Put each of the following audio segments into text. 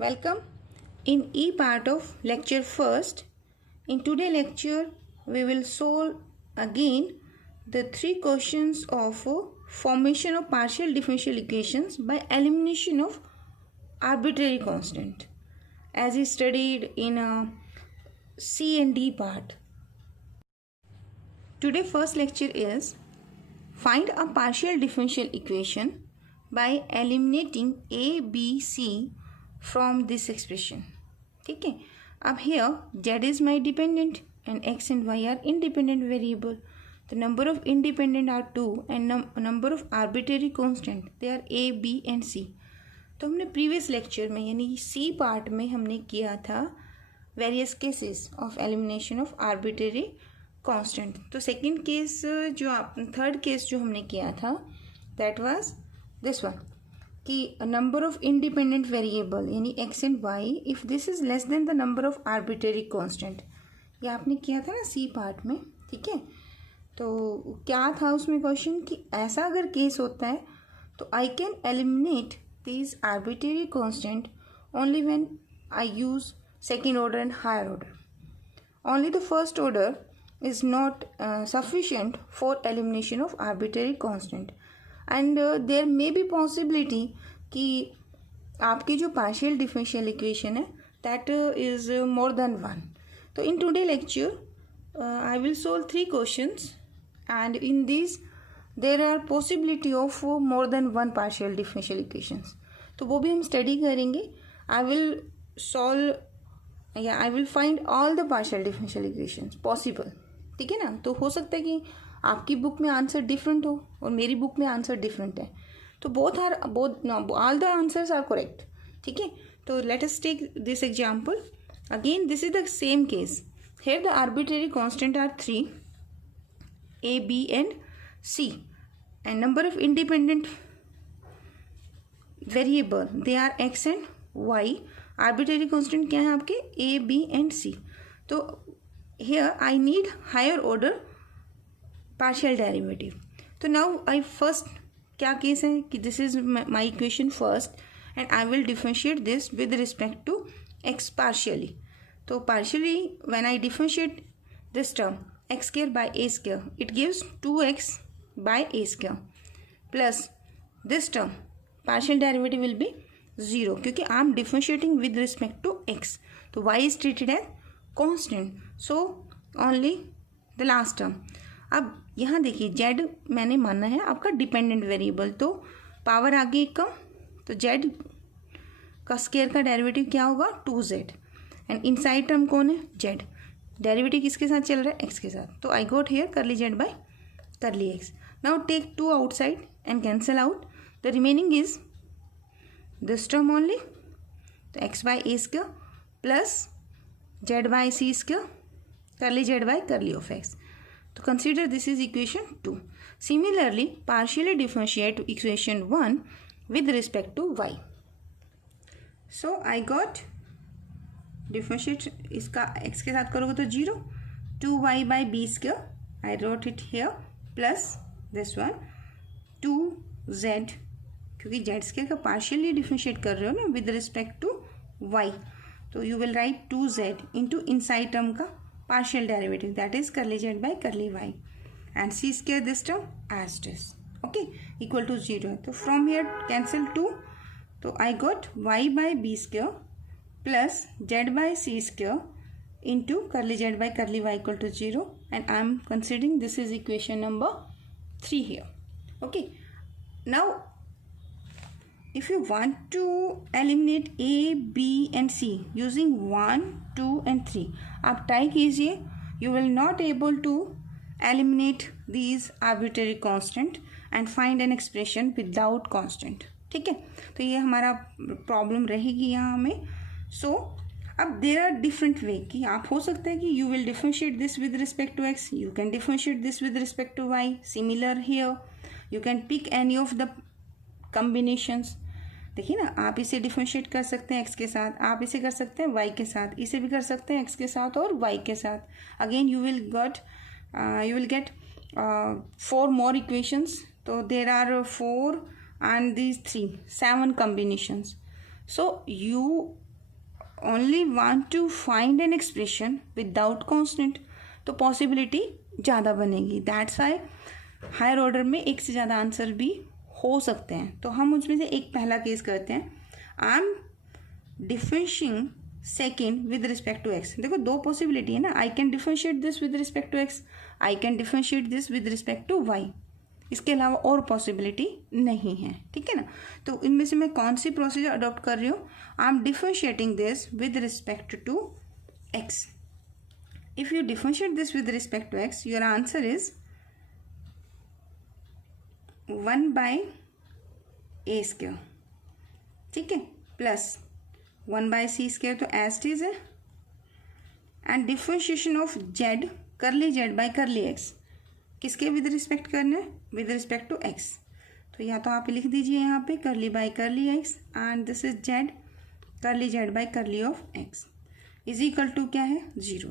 Welcome in E part of lecture first. In today's lecture, we will solve again the three questions of formation of partial differential equations by elimination of arbitrary constant, as we studied in C and D part. Today first lecture is find a partial differential equation by eliminating A, B, C from this expression. ठीक है. अब here z is my dependent and x and y are independent variable. The number of independent are 2 and number of arbitrary constant they are a, b and c. तो हमने previous lecture में यानी C part में हमने किया था various cases of elimination of arbitrary constant. तो second case third case जो हमने किया था दैट वाज दिस वन कि नंबर ऑफ इंडिपेंडेंट वेरिएबल यानी x and why if this is less than the number of arbitrary constant. ये आपने किया था ना सी पार्ट में. ठीक है. तो क्या था उसमें क्वेश्चन कि ऐसा अगर केस होता है तो I can eliminate these arbitrary constant only when I use second order and higher order. Only the first order is not sufficient for elimination of arbitrary constant and there may be possibility कि आपकी जो partial differential equation है that is more than one. तो in today lecture I will solve three questions and in these there are possibility of more than one partial differential equations. तो वो भी हम study करेंगे. आई विल सॉल्व या I will find all the partial differential equations possible. ठीक है ना. तो हो सकता है कि आपकी बुक में आंसर डिफरेंट हो और मेरी बुक में आंसर डिफरेंट है. तो both all the answers are correct. ठीक है. तो let us take this example. Again this is the same case. Here the arbitrary constant are 3 a, b and c and number of independent variable they are x and y. Arbitrary constant क्या है आपके a, b and c. तो here I need higher order partial derivative. तो now I first क्या case है कि this is my equation first and I will differentiate this with respect to X partially. तो partially when I differentiate this term X square by A square it gives 2x by A square plus this term partial derivative will be 0 क्योंकि I am differentiating with respect to x. तो y is treated as constant. So only the last term. अब यहाँ देखिए z मैंने माना है आपका dependent variable. तो पावर आ गई कम. तो z का स्क्वायर का डेरिवेटिव क्या होगा 2z एंड इनसाइड टर्म कौन है z. डेरिवेटिव किसके साथ चल रहा है x के साथ. तो I got here curly z by curly x. Now take 2 outside and cancel out. The remaining is this term only. तो x by a square plus z by c square curly z by curly of x. तो consider this is equation 2. Similarly, partially differentiate equation 1 with respect to y. So I got differentiate इसका x के साथ करोगे तो 0 2y by b square. I wrote it here plus this one 2z क्योंकि Z square का partially differentiate कर रहे हो ना विद रिस्पेक्ट टू वाई. तो you will write 2z into inside term का partial derivative that is curly Z by curly Y and C square this term as this. Okay equal to 0. तो from here cancel 2. तो I got Y by B square plus Z by C square into curly Z by curly Y equal to 0 and I am considering this is equation number 3 here. Okay. Now if you want to eliminate a, b and c using 1, 2 and 3 आप try कीजिए. you will not able to eliminate these arbitrary constant and find an expression without constant. ठीक है. तो ये हमारा problem रहेगी यहाँ हमें. सो अब देर आर डिफरेंट वे कि आप हो सकता है कि you will differentiate this with respect to x. You can differentiate this with respect to y. Similar here you can pick any of the combinations. देखिए ना आप इसे डिफरेंशिएट कर सकते हैं x के साथ. आप इसे कर सकते हैं y के साथ. इसे भी कर सकते हैं x के साथ और y के साथ. Again you will get 4 more equations. तो there are 4 and these 3 7 combinations. So you only want to find an expression without constant, तो पॉसिबिलिटी ज़्यादा बनेगी। दैट्स वाई हायर ऑर्डर में एक से ज़्यादा आंसर भी हो सकते हैं। तो हम उसमें से एक पहला केस करते हैं। I am differentiating second with respect to x. देखो दो पॉसिबिलिटी है ना, I can differentiate this with respect to x, I can differentiate this with respect to y. इसके अलावा और पॉसिबिलिटी नहीं है, ठीक है ना। तो इनमें से मैं कौन सी प्रोसीजर अडॉप्ट कर रही हूँ? I am differentiating this with respect to x. If you differentiate this with respect to x, your answer is 1/a², ठीक है, प्लस 1/c², तो एज इट इज है। And differentiation of z, curly Z by curly x, किसके with respect करना है? With respect to x. तो या तो आप लिख दीजिए यहाँ पे curly by curly X and this is Z, curly Z by curly of X is equal to क्या है? 0,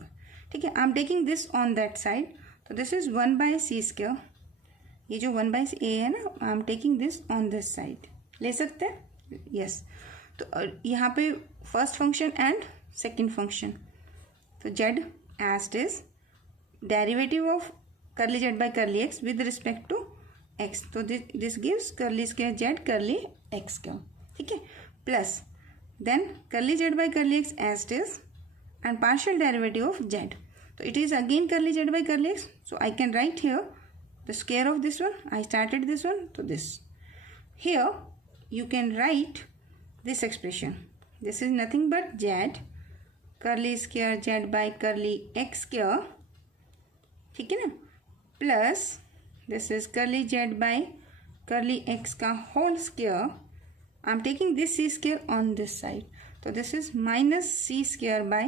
ठीक है। I am taking this on that side, तो दिस इज 1/c²। ये जो 1/a है ना, I am taking this on this side, ले सकते हैं, यस। तो यहाँ पे first function and second function, तो Z as it is derivative of curly Z by curly x with respect to x, तो this gives curly square Z curly x square, ठीक है, plus then curly Z by curly X as it is and partial derivative of Z, तो it is again curly Z by curly X, so I can write here the square of this one. I started this one, so this. Here you can write this expression. This is nothing but z curly square z by curly x square, ठीक है ना, plus this is curly z by curly x का whole square. I am taking this c square on this side, so this is minus c square by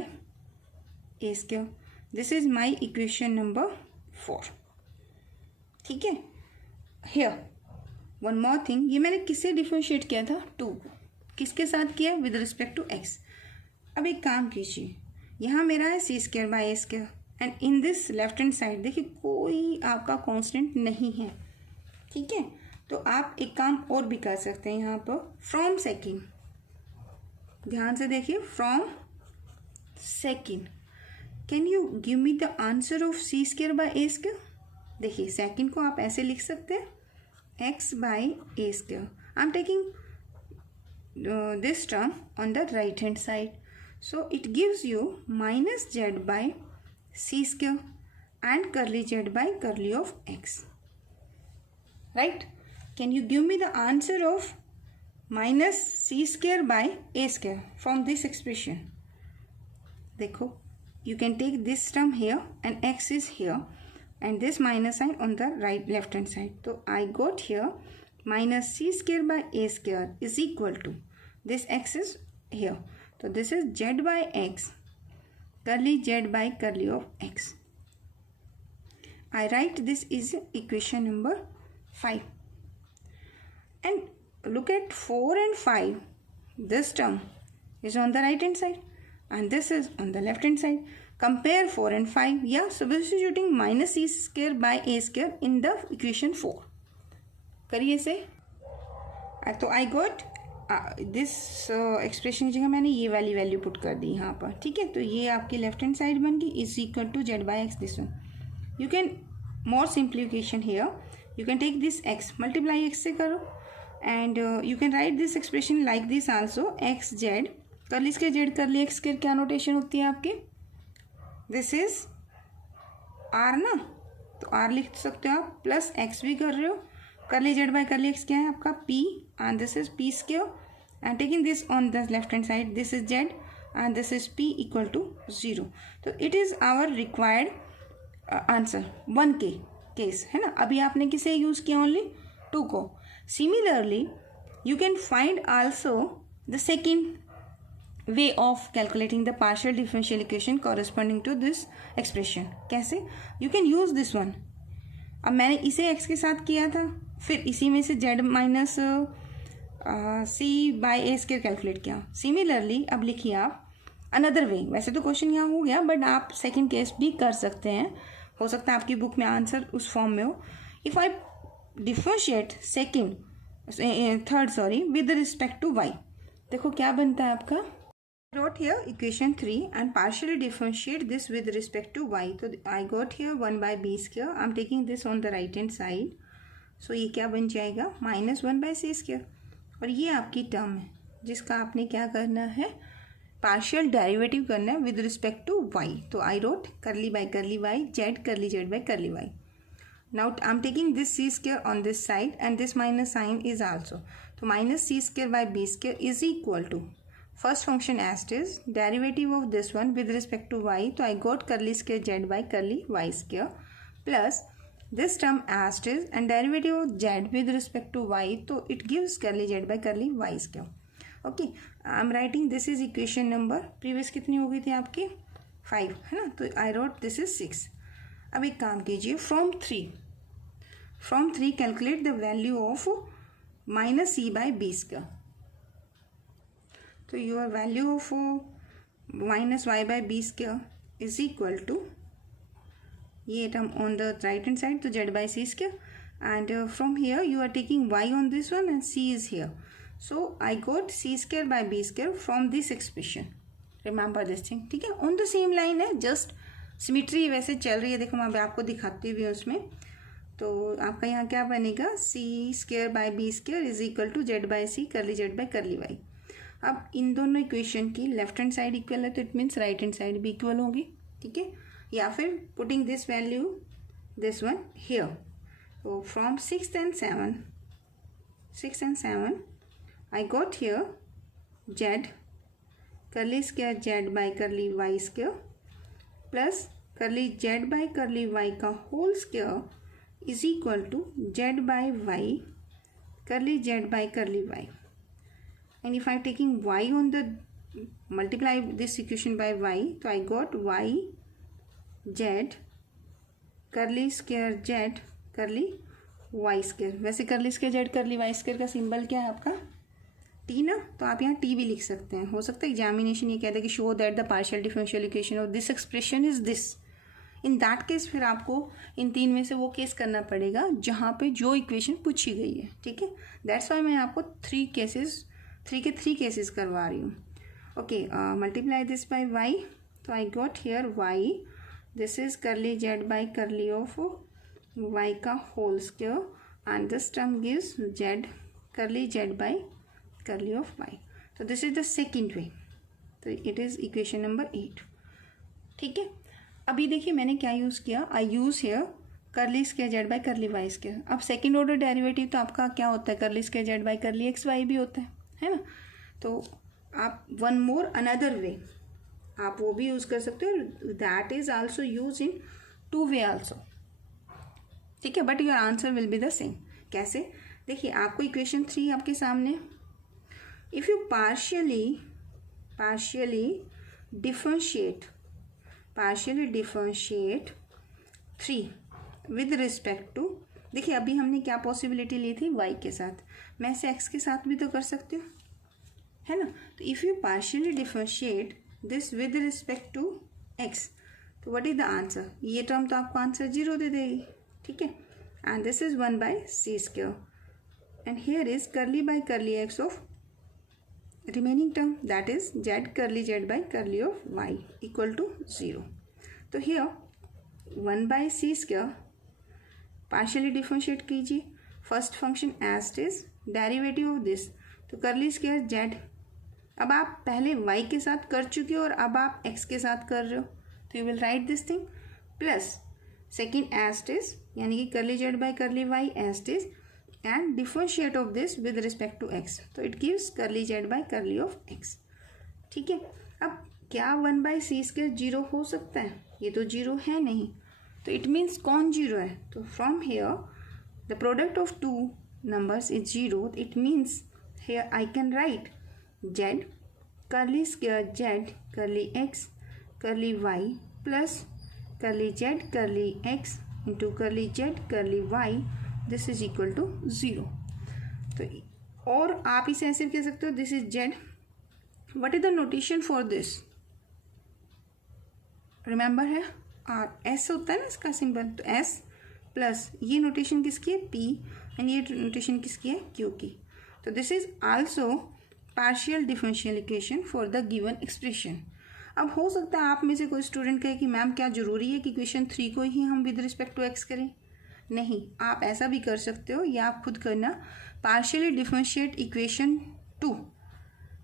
a square. This is my equation number 4, ठीक है। Here one more thing, ये मैंने किससे differentiate किया था? 2 को। किसके साथ किया? With respect to x. अब एक काम कीजिए, यहाँ मेरा है c² by a² and in this left hand side देखिए कोई आपका कांस्टेंट नहीं है, ठीक है। तो आप एक काम और भी कर सकते हैं यहाँ पर, फ्रॉम सेकेंड, ध्यान से देखिए, from second can you give me the answer of c² by a²। देखिए सेकेंड को आप ऐसे लिख सकते हैं, x by a²। I am taking this term on the right hand side, so it gives you minus Z by c² and curly Z by curly of x, right. Can you give me the answer of minus c² by a² from this expression? देखो, you can take this term here and x is here and this minus sign on the left hand side. So I got here minus c² by a² is equal to this x is here. So this is z by x curly z by curly of x. I write this is equation number 5. And look at 4 and 5. This term is on the right hand side and this is on the left hand side. Compare 4 and 5, yeah, substituting minus c² by a² in the equation 4. करिए इसे, तो I got this expression की जगह मैंने ये वाली value put कर दी यहाँ पर, ठीक है। तो ये आपकी लेफ्ट हैंड साइड बन गई, is equal to z by x this one. You can more simplification here, you can take this x multiply x से करो and you can write this expression like this also, x z करली इसके z करली x के क्या notation होती है आपकी? दिस इज आर ना, तो आर लिख सकते हो आप, प्लस एक्स भी कर रहे हो, करली जेड बाय करली एक्स क्या है आपका? P, and this is p square and taking this on the left hand side, this is z and this is p equal to 0। तो it is our required answer 1 के case, है ना। अभी आपने किसे यूज़ किया? ओनली 2 को। Similarly you can find also the second way of calculating the partial differential equation corresponding to this expression. कैसे? You can use this one. अब मैंने इसे x के साथ किया था, फिर इसी में से z minus c by a² calculate किया। सिमिलरली अब लिखिए आप अनदर वे, वैसे तो क्वेश्चन यहाँ हो गया बट आप सेकेंड केस भी कर सकते हैं, हो सकता है आपकी बुक में आंसर उस फॉर्म में हो। If I differentiate third with respect to y, देखो क्या बनता है आपका wrote here equation 3 and partially differentiate this with respect to y. तो I got here 1 by b square. I'm taking this on the right hand side. So ये क्या बन जाएगा -1 by c square. और ये आपकी टर्म है जिसका आपने क्या करना है, पार्शियल डेरिवेटिव करना है विद रिस्पेक्ट टू y. तो I wrote curly by curly y z curly z by curly y. Now I'm taking this c square on this side and this minus sign is also. तो minus c square by b square is equal to first function as it is derivative of this one with respect to y. So I got curly square z by curly y square plus this term as it is and derivative of z with respect to y. So it gives curly z by curly y square. Okay, I'm writing this is equation number. Previous कितनी हो गई थी आपकी 5 है ना, तो I wrote this is 6. अब एक काम कीजिए, from 3 calculate the value of minus c by b square. तो your value of minus y by b square is equal to ये term on the right hand side, तो z by c square, and from here you are taking y on this one and c is here. So I got c square by b square from this expression. Remember this thing, ठीक है, on the same line है, just symmetry वैसे चल रही है. देखो मैं आपको दिखाती हुई हूँ उसमें. तो आपका यहाँ क्या बनेगा, c square by b square is equal to z by c curly z by curly y. अब इन दोनों इक्वेशन की लेफ्ट हैंड साइड इक्वल है तो it means right hand side भी इक्वल होगी, ठीक है. या फिर putting this value this one here. तो from 6 and 7 I got here z curly square z by curly y square plus curly z by curly y का whole square is equal to z by y curly z by curly y. And if I'm taking y on the multiply this equation by y, so I got y z curly square z curly y square. वैसे curly square z curly y square का symbol क्या है आपका t ना, तो आप यहाँ t भी लिख सकते हैं. हो सकता है एग्जामिनेशन ये कहता है कि show that the partial differential equation of this expression is this. In that case फिर आपको इन 3 में से वो केस करना पड़ेगा जहाँ पे जो इक्वेशन पूछी गई है, ठीक है. दैट्स वाई मैं आपको 3 के 3 केसेस करवा रही हूँ. Okay, multiply this by y. तो I got here y, this is curly z by curly of y का whole square and this term gives z curly z by curly of y. तो this is the second way. तो it is equation number 8, ठीक है. अभी देखिए मैंने क्या use किया, I use here curly square z by curly y square. अब सेकेंड ऑर्डर डेरिवेटिव तो आपका क्या होता है, curly square z by curly x y भी होता है ना. तो आप वन मोर अनदर वे आप वो भी यूज़ कर सकते हो, that is also use in 2 way also, ठीक है. But your answer will be the same. कैसे, देखिए आपको इक्वेशन 3 आपके सामने. If you partially differentiate 3 with respect to, देखिए अभी हमने क्या पॉसिबिलिटी ली थी y के साथ, मैं इसे x के साथ भी तो कर सकती हूँ, है ना. तो if you partially differentiate this with respect to x, तो व्हाट इज द आंसर, ये टर्म तो आपको आंसर 0 दे देगी, ठीक है. And this is 1 by c square and here is curly by curly x of remaining term, that is z curly z by curly of y equal to 0. तो here 1 by c square partially differentiate कीजिए. First function as it is derivative of this, तो curly square z. अब आप पहले y के साथ कर चुके हो और अब आप x के साथ कर रहे हो, तो you will right this thing plus second as it is यानी कि curly z by curly y as it is and differentiate of this with respect to x, तो it gives curly z by curly of x, ठीक है. अब क्या 1 by c square 0 हो सकता है, ये तो 0 है नहीं, तो इट मीन्स कौन 0 है. तो from here the product of 2 numbers is 0, it means here I can write z curly square z curly x curly y plus curly z curly x into curly z curly y, this is equal to 0. तो और आप इसे ऐसे कह सकते हो this is z. What is the notation for this, remember है r s होता है ना इसका सिंबल, तो एस प्लस ये नोटेशन किसकी है p एंड ये नोटेशन किसकी है q की. तो this is also partial differential equation for the given expression. अब हो सकता है आप में से कोई स्टूडेंट कहे कि मैम क्या ज़रूरी है कि इक्वेशन 3 को ही हम विद रिस्पेक्ट टू एक्स करें? नहीं, आप ऐसा भी कर सकते हो या आप खुद करना। पार्शियली डिफरेंशिएट इक्वेशन 2,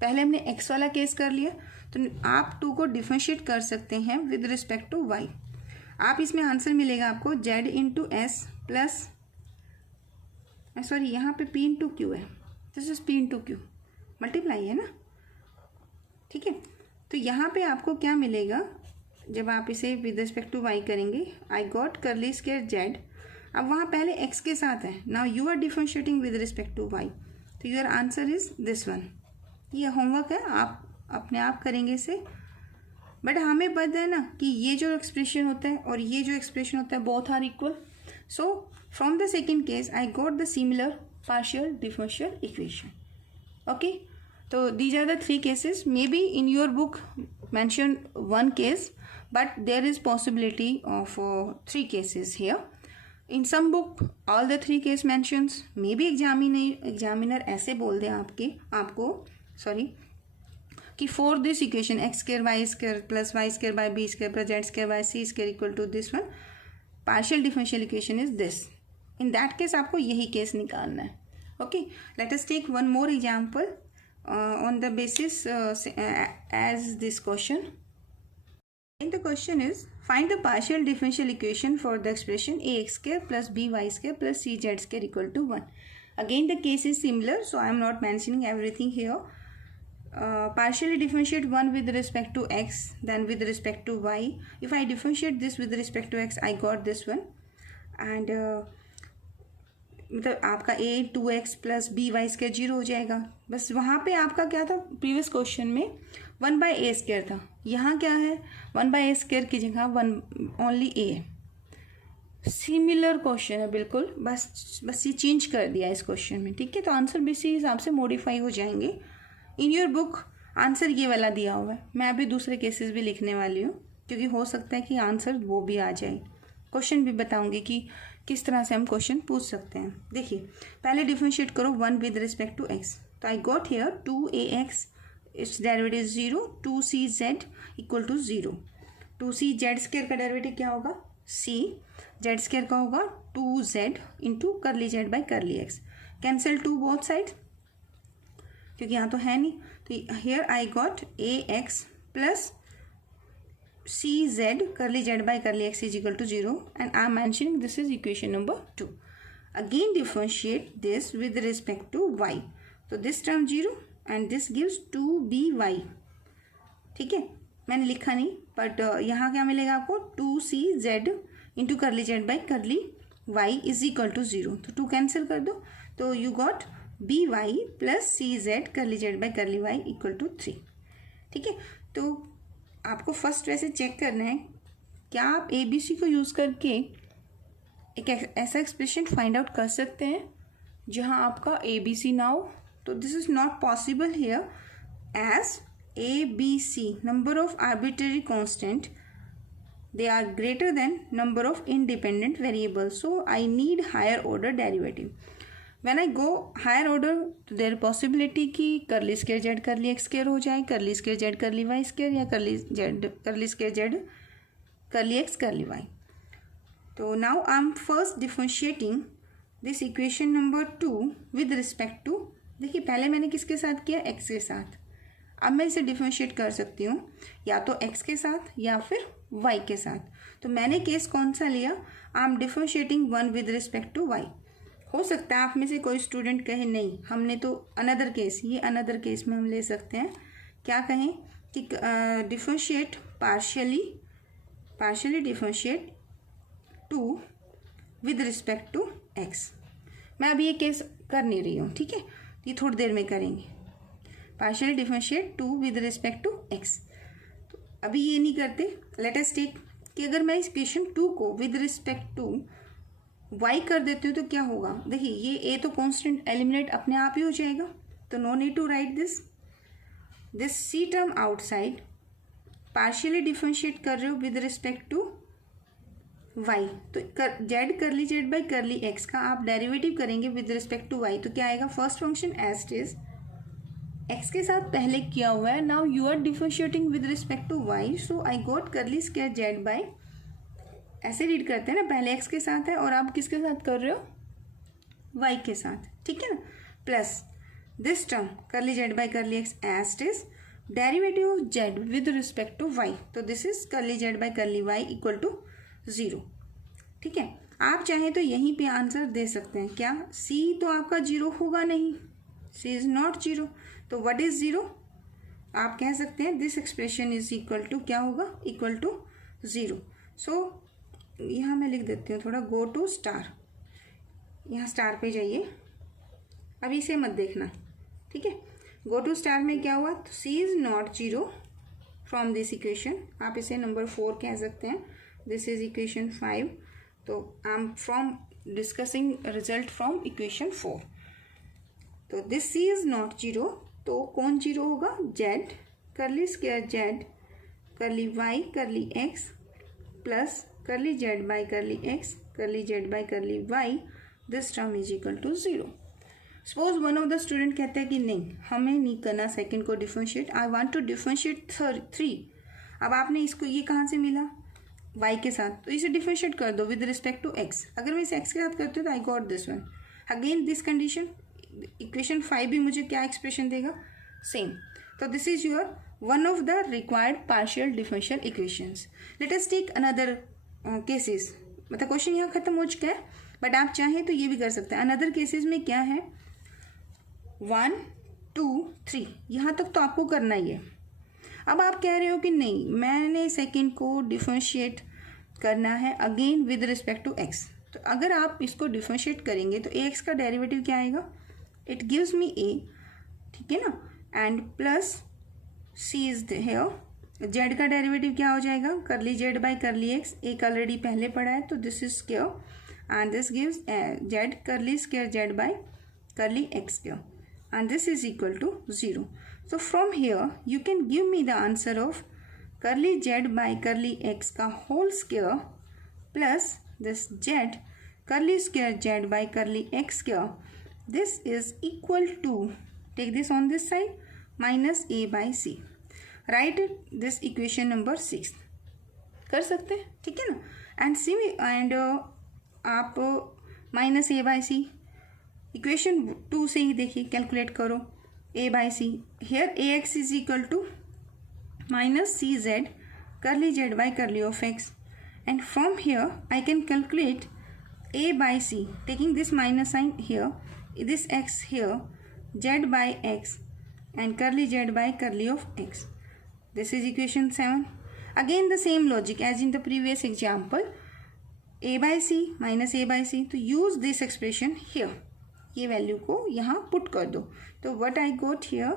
पहले हमने एक्स वाला केस कर लिया, तो आप 2 को डिफरेंशिएट कर सकते हैं विद रिस्पेक्ट टू वाई। आप इसमें आंसर मिलेगा आपको Z into S plus, sorry यहाँ पे पी इंटू क्यू है, this is P into Q, multiply है ना, ठीक है। तो यहाँ पे आपको क्या मिलेगा जब आप इसे विद रिस्पेक्ट टू वाई करेंगे? I got curly square Z, अब वहाँ पहले एक्स के साथ है, now you are differentiating with respect to Y, तो your answer is this one. ये होमवर्क है, आप अपने आप करेंगे इसे, बट हमें पता है ना कि ये जो एक्सप्रेशन होता है और ये जो एक्सप्रेशन होता है both are equal. So from the second case I got the similar partial differential equation. Okay, तो these are the 3 cases. Maybe in your book mention 1 case, but there is possibility of 3 cases here. In some book all the 3 case mentions. Maybe examiner ऐसे बोल दे आपको कि for this equation x square y square plus y square by b square plus z square by c square equal to this one, partial differential equation is this. In that case आपको यही case निकालना है. Okay, let us take one more example on the basis as this question. And the question is, find the partial differential equation for the expression ax square plus by square plus cz square equal to 1. Again the case is similar, so I am not mentioning everything here. Partially differentiate one with respect to x, then with respect to y. If I differentiate this with respect to x, I got this one. And मतलब आपका a 2x plus b y square 0 हो जाएगा. बस वहाँ पे आपका क्या था, प्रीवियस क्वेश्चन में 1/a स्क्वायर था, यहाँ क्या है 1/a स्क्वायर की जगह 1 ओनली a. सिमिलर क्वेश्चन है बिल्कुल, बस ये चेंज कर दिया इस क्वेश्चन में, ठीक है. तो आंसर भी इसी हिसाब से मॉडिफाई हो जाएंगे. इन योर बुक आंसर ये वाला दिया हुआ है. मैं अभी दूसरे केसेस भी लिखने वाली हूँ, क्योंकि हो सकता है कि आंसर वो भी आ जाए. क्वेश्चन भी बताऊंगी कि किस तरह से हम क्वेश्चन पूछ सकते हैं. देखिए, पहले डिफरेंशिएट करो 1 विद रिस्पेक्ट टू एक्स. तो I got here 2ax, it's derivative 0, 2cz equal to 0. 2cz square का डेरिवेटिव क्या होगा, c, z स्क्वायर का होगा 2z into curly z by curly x. Cancel 2 both side, क्योंकि यहाँ तो है नहीं. तो here I got ax plus cz curly z by curly x is equal to 0, and I am mentioning this is equation number 2. Again differentiate this with respect to y. So this term 0 and this gives 2by. ठीक है, मैंने लिखा नहीं, but यहाँ क्या मिलेगा आपको 2cz into curly z by curly y is equal to 0. तो 2 कैंसिल कर दो, तो you got by plus cz curly z by curly y equal to 3. ठीक है, तो आपको फर्स्ट वैसे चेक करना है क्या आप ABC को यूज़ करके एक ऐसा एक्सप्रेशन फाइंड आउट कर सकते हैं जहां आपका ABC ना हो. तो this is not possible here, as ABC number of arbitrary constant, they are greater than number of independent variables, so I need higher order derivative. When I go higher order, तो there possibility कि curly square Z curly x square हो जाए, curly square Z curly y square, या curly square Z curly x curly y. तो now I am first differentiating this equation number 2 with respect to, देखिए पहले मैंने किसके साथ किया, एक्स के साथ. अब मैं इसे डिफरेंशिएट कर सकती हूँ या तो एक्स के साथ या फिर वाई के साथ. तो मैंने केस कौन सा लिया, I am differentiating 1 with respect to y. हो सकता है आप में से कोई स्टूडेंट कहे नहीं, हमने तो अनदर केस, ये अनदर केस में हम ले सकते हैं. क्या कहें कि differentiate partially differentiate 2 with respect to x. मैं अभी ये केस कर नहीं रही हूँ, ठीक है, ये थोड़ी देर में करेंगे. Partially differentiate 2 with respect to x. तो अभी ये नहीं करते. लेट अस टेक कि अगर मैं इस इक्वेशन 2 को विद रिस्पेक्ट टू y कर देती हूँ तो क्या होगा. देखिए ये a तो कांस्टेंट एलिमिनेट अपने आप ही हो जाएगा, तो no need to write this c term outside. Partially differentiate कर रहे हो विद रिस्पेक्ट टू y, तो z curly z by curly x का आप डेरिवेटिव करेंगे विद रिस्पेक्ट टू y, तो क्या आएगा, first function as it is x के साथ पहले किया हुआ है. Now you are differentiating with respect to y, so I got curly square z by, ऐसे रीड करते हैं ना, पहले x के साथ है और आप किसके साथ कर रहे हो, y के साथ. ठीक है ना. Plus this term curly z by curly x as it is derivative of z with respect to y, तो this is curly z by curly y equal to 0. ठीक है. आप चाहें तो यहीं पे आंसर दे सकते हैं. क्या c तो आपका 0 होगा नहीं, c इज नॉट 0, तो व्हाट इज 0, आप कह सकते हैं this expression is equal to, क्या होगा, इक्वल टू 0. सो यहाँ मैं लिख देती हूँ थोड़ा, गो टू स्टार, यहाँ स्टार पे जाइए, अभी इसे मत देखना. ठीक है. गो टू स्टार में क्या हुआ, तो c is not 0 from this equation, आप इसे नंबर 4 कह सकते हैं. दिस इज इक्वेशन 5, तो I am from discussing result from equation 4. तो दिस c इज नॉट 0, तो कौन 0 होगा, z curly square z curly y curly x plus curly z by curly x curly z by curly y, this term is equal to 0. Suppose one of the student कहते हैं कि नहीं, हमें नहीं करना सेकंड को differentiate, I want to differentiate 3. अब आपने इसको, ये कहाँ से मिला, y के साथ, तो इसे डिफरेंशिएट कर दो विद रिस्पेक्ट टू x. अगर मैं इसे x के साथ करती हूँ तो I got this one. Again this condition, equation 5 भी मुझे क्या एक्सप्रेशन देगा, सेम. तो this is your one of the required partial differential equations. Let us take another cases. मतलब क्वेश्चन यहाँ खत्म हो चुका है, बट आप चाहें तो ये भी कर सकते हैं. अनदर केसेस में क्या है, 1 2 3, यहाँ तक तो आपको करना ही है. अब आप कह रहे हो कि नहीं, मैंने सेकंड को डिफरेंशिएट करना है again with respect to x. तो अगर आप इसको डिफरेंशिएट करेंगे तो ax का डेरिवेटिव क्या आएगा, इट गिव्स मी a. ठीक है ना. And plus c is here, z का डेरिवेटिव क्या हो जाएगा, करली z बाय करली x, एक ऑलरेडी पहले पढ़ा है, तो this is square and this gives z curly square z by curly x square, and this is equal to 0. So from here you can give me the answer of curly z by curly x का whole square plus this z curly square z by curly x square. This is equal to, take this on this side, minus a by c. Write this equation number 6. कर सकते हैं. ठीक है ना. and आप minus a by c equation 2 से ही देखिए, कैलकुलेट करो, a by c. Here ax is equal to minus c z curly Z by curly of x, and from here I can calculate a by c, taking this minus sign here, this x here, z by x and curly Z by curly of x. This is equation 7. Again the same logic as in the previous example, a by C minus a by c, तो use this expression here, ये value को यहाँ put कर दो. तो what I got here,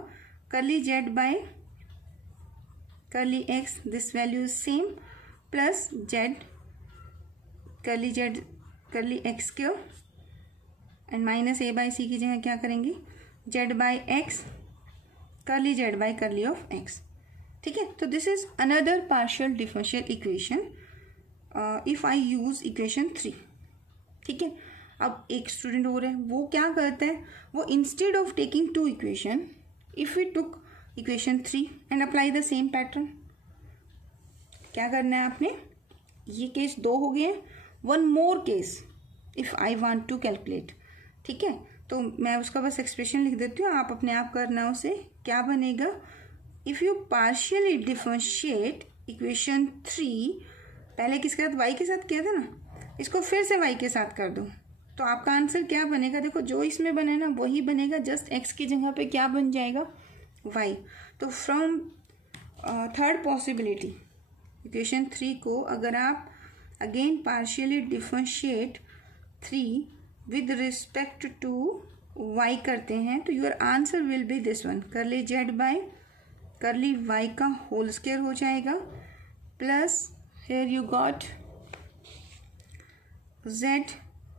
curly Z by curly x, this value is same, plus z curly x क्यों, and minus a by c की जगह क्या करेंगे, z by x curly Z by curly of x. ठीक है. तो this is another partial differential equation if I use equation 3. ठीक है. अब एक स्टूडेंट हो रहे हैं, वो क्या करते हैं, वो instead of taking 2 equation, if we took equation 3 and apply the same pattern, क्या करना है आपने, ये केस 2 हो गए हैं, one more case if I want to calculate. ठीक है. तो मैं उसका बस एक्सप्रेशन लिख देती हूँ, आप अपने आप करना उसे. क्या बनेगा, if you partially differentiate equation 3, पहले किसके साथ, y के साथ किया था ना, इसको फिर से y के साथ कर दो, तो आपका आंसर क्या बनेगा, देखो जो इसमें बने ना वही बनेगा, जस्ट x की जगह पे क्या बन जाएगा, y. तो फ्रॉम थर्ड पॉसिबिलिटी इक्वेशन 3 को अगर आप अगेन partially differentiate 3 with respect to y करते हैं, तो your answer will be this one, curly z by curly y का होल स्क्वायर हो जाएगा, plus here you got z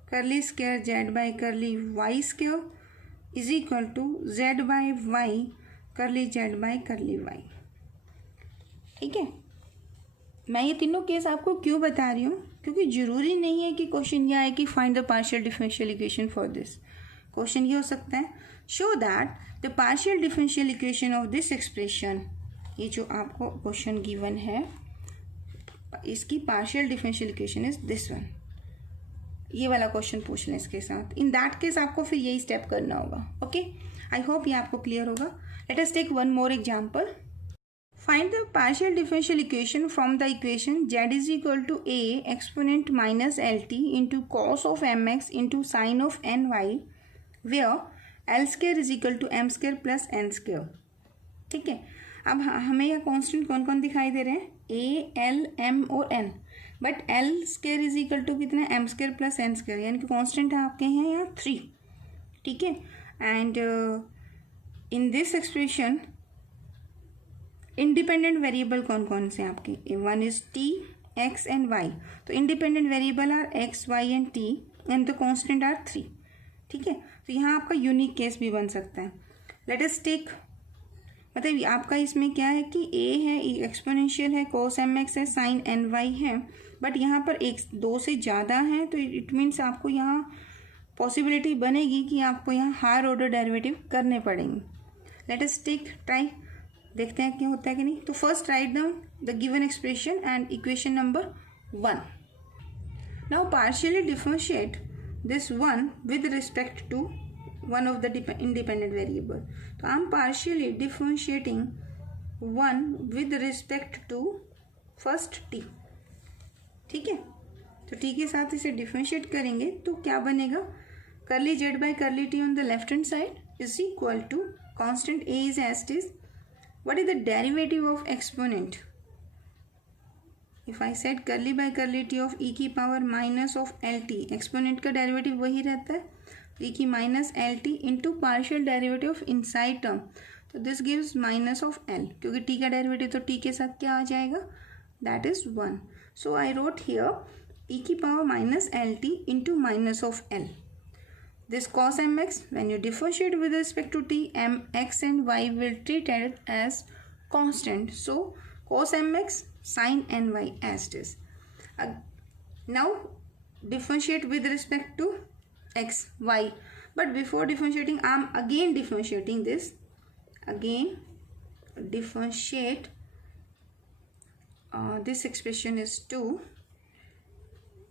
curly square z by curly y square is equal to z by y curly Z by curly y. ठीक है. मैं ये तीनों case आपको क्यों बता रही हूँ, क्योंकि ज़रूरी नहीं है कि क्वेश्चन ये आए कि find the partial differential equation for this. Question ये हो सकता है, show that the partial differential equation of this expression, ये जो आपको क्वेश्चन गिवन है इसकी partial differential equation is this one, ये वाला क्वेश्चन पूछ लें इसके साथ। इन दैट केस आपको फिर यही स्टेप करना होगा। ओके, आई होप ये आपको क्लियर होगा। Let us take one more example. Find the partial differential equation from the equation z is equal to a exponent minus L T into cos of M X into sine of N Y where L square is equal to M square plus N square. ठीक है, अब हमें यह constant कौन कौन दिखाई दे रहे हैं, a, l, m और n, but L square is equal to कितना, M square plus N square, यानी कि कॉन्स्टेंट आपके हैं यहाँ 3। ठीक है, and in this expression independent variable कौन कौन से आपके, one is t, x and y। तो independent variable are x, y and t and the constant are 3। ठीक है, तो यहाँ आपका यूनिक केस भी बन सकता है। लेट अस टेक, मतलब आपका इसमें क्या है कि a है, एक्सपोनेंशियल है, cos mx है, sin ny है, बट यहाँ पर एक दो से ज़्यादा है, तो इट मीन्स आपको यहाँ पॉसिबिलिटी बनेगी कि आपको यहाँ हायर ऑर्डर डेरिवेटिव करने पड़ेंगे। लेट अस टेक ट्राई, देखते हैं क्या होता है कि नहीं। तो first write down the given expression and equation number 1। Now partially differentiate this one with respect to one of the independent variable. तो I am partially differentiating one with respect to first T. ठीक है, तो T के साथ इसे differentiate करेंगे तो क्या बनेगा, curly Z by curly T on the left hand side is equal to constant A is as it is, what is the derivative of exponent? If I said curly by curly t of e की power minus of L T, exponent का derivative वही रहता है, e की minus L T into partial derivative of inside term, तो this gives minus of L, क्योंकि t का derivative तो t के साथ क्या आ जाएगा, that is 1। So I wrote here e की power minus L T into minus of L. This cos mx, when you differentiate with respect to t, mx and y will treat it as constant. So cos mx sin ny as it is. Now differentiate with respect to x, y. But before differentiating, I am again differentiating this. Again differentiate. This expression is 2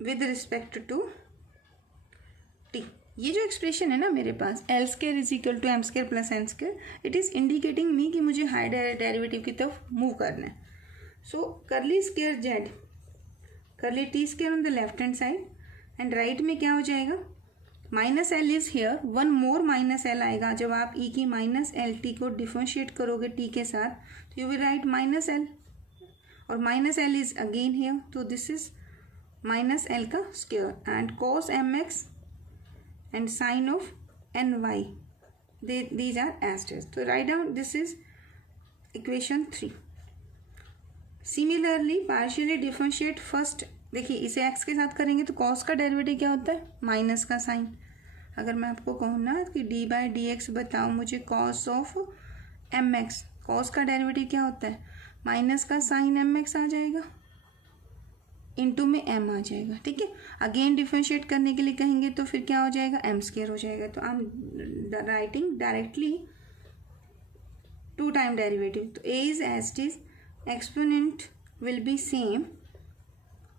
with respect to t. ये जो expression है ना मेरे पास, L square is equal to M square plus N square, it is indicating me कि मुझे higher derivative की तरफ मूव करना है। So curly square Z, curly T square on the left hand side and right में क्या हो जाएगा, minus L is here, one more minus L आएगा जब आप ई की माइनस एल टी को डिफरेंशिएट करोगे टी के साथ, तो you will write minus L, और minus L is again here, तो दिस इज माइनस एल का square and cos M X and sin of ny, these are as it is. So write down, this is equation 3. Similarly partially differentiate first, देखिए इसे x के साथ करेंगे तो cos का derivative क्या होता है, माइनस का साइन। अगर मैं आपको कहूँ ना कि d बाई डी एक्स बताओ मुझे cos of M X, cos का डेरिवेटिव क्या होता है, माइनस का साइन एम एक्स आ जाएगा, इंटू में m आ जाएगा। ठीक है, अगेन डिफरेंशिएट करने के लिए कहेंगे तो फिर क्या हो जाएगा, एम स्क्र हो जाएगा। तो I am writing directly 2 time derivative, तो a is as it is, exponent will be same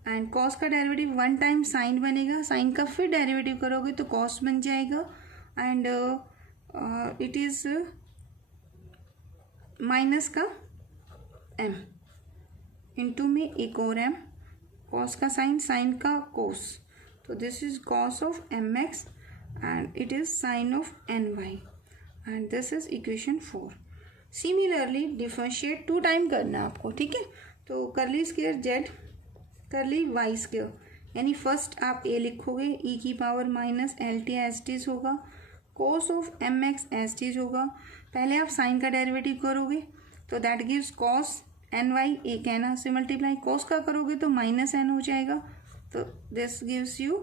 and cos का डेरिवेटिव 1 टाइम साइन बनेगा, साइन का फिर डेरिवेटिव करोगे तो cos बन जाएगा एंड इट इज माइनस का m इंटू में एक और m, cos का साइन, साइन का cos, तो this is cos of M X and it is sine of N Y and this is equation 4। Similarly differentiate 2 time करना है आपको। ठीक है, तो curly square Z, curly Y square, यानी फर्स्ट आप ए लिखोगे, ई की power minus L T as it's होगा, cos of M X as it's होगा, पहले आप साइन का डेरिवेटिव करोगे तो that gives cos N Y, एक एन से मल्टीप्लाई, cos का करोगे तो माइनस एन हो जाएगा, तो this gives you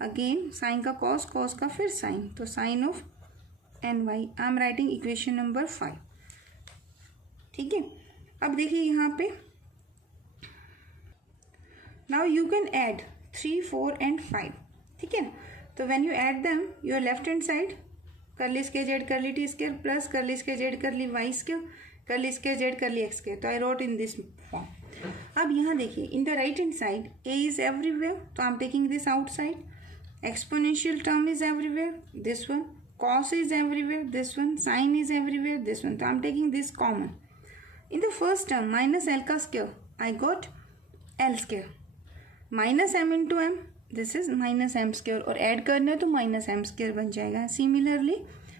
again sine का cos, cos का फिर साइन, तो sine of N Y. I am writing equation number 5। ठीक है, अब देखिए यहाँ पे, now you can add 3, 4 and 5। ठीक है, तो when you add them your left hand side curly square Z curly T square plus curly square Z curly Y square curly square Z curly X square. तो I wrote in this form. अब यहाँ देखिए in the right hand side a is everywhere, तो I am taking this outside. Exponential term is everywhere, this one. Cos is everywhere, this one. Sine is everywhere, this one. So I'm taking this common. In the first term, minus L का square, I got L square. Minus M into M, this is minus M square. और add करना है तो minus M square बन जाएगा. Similarly,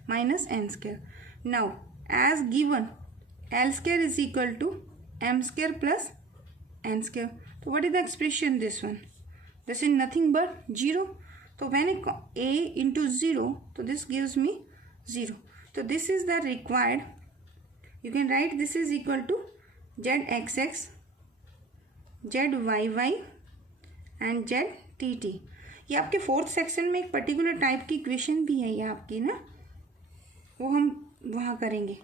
minus N square. Now, as given, L square is equal to M square plus N square. So what is the expression this one? This is nothing but 0. So when A into 0, so this gives me 0. So this is the required. You can write this is equal to zxx, zyy and ztt. ये आपके fourth section में एक particular type की equation भी है ये आपकी ना, वो हम वहाँ करेंगे.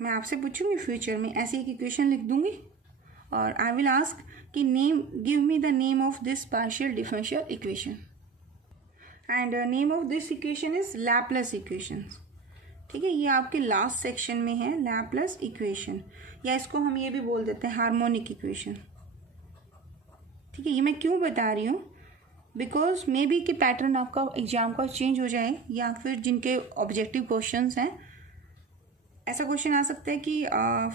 मैं आपसे पूछूंगी फ्यूचर में ऐसी एक इक्वेशन लिख दूंगी और आई विल आस्क कि name give me the name of this partial differential equation and name of this equation is Laplace equations. ठीक है, ये आपके लास्ट सेक्शन में है लैपलेस इक्वेशन, या इसको हम ये भी बोल देते हैं हार्मोनिक इक्वेशन. ठीक है, ये मैं क्यों बता रही हूँ, बिकॉज मे बी कि पैटर्न आपका एग्जाम का चेंज हो जाए, या फिर जिनके ऑब्जेक्टिव क्वेश्चंस हैं ऐसा क्वेश्चन आ सकता है कि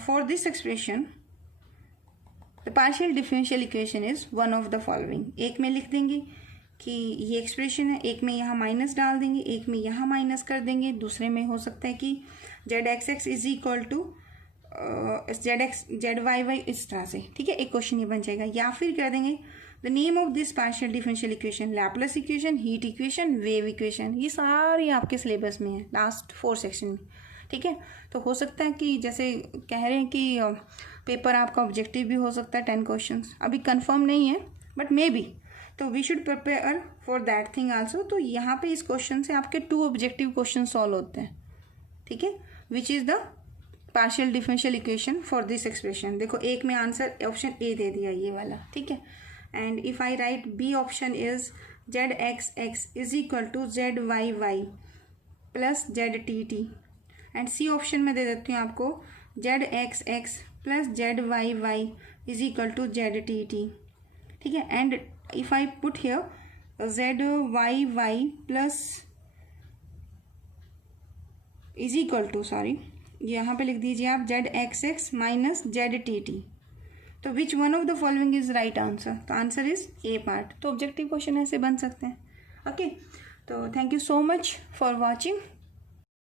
for this expression the partial differential equation is one of the following. एक में लिख देंगे कि ये एक्सप्रेशन है, एक में यहाँ माइनस डाल देंगे, एक में यहाँ माइनस कर देंगे, दूसरे में हो सकता है कि Z X X is equal to Z Y Y इस तरह से. ठीक है, एक क्वेश्चन ये बन जाएगा. या फिर कह देंगे the name of this partial differential equation, Laplace equation, heat equation, wave equation. ये सारे आपके सिलेबस में है लास्ट 4 सेक्शन में. ठीक है, तो हो सकता है कि जैसे कह रहे हैं कि पेपर आपका ऑब्जेक्टिव भी हो सकता है 10 क्वेश्चन, अभी कंफर्म नहीं है बट मे बी, तो we should prepare for that thing also. तो यहाँ पे इस क्वेश्चन से आपके 2 ऑब्जेक्टिव क्वेश्चन सॉल्व होते हैं. ठीक है, which is the partial differential equation for this expression. देखो एक में आंसर ऑप्शन ए दे दिया ये वाला. ठीक है, and if I write B option is Z X X is equal to Z Y Y plus Z T T, and C option में दे देती हूँ आपको Z X X plus Z Y Y is equal to Z T T. ठीक है, and if I put here zyy plus is equal to, sorry यहाँ पे लिख दीजिए आप zxx माइनस ztt. तो which one of the following is right answer? तो answer is a part. तो ऑब्जेक्टिव क्वेश्चन ऐसे बन सकते हैं. ओके, तो thank you so much for watching.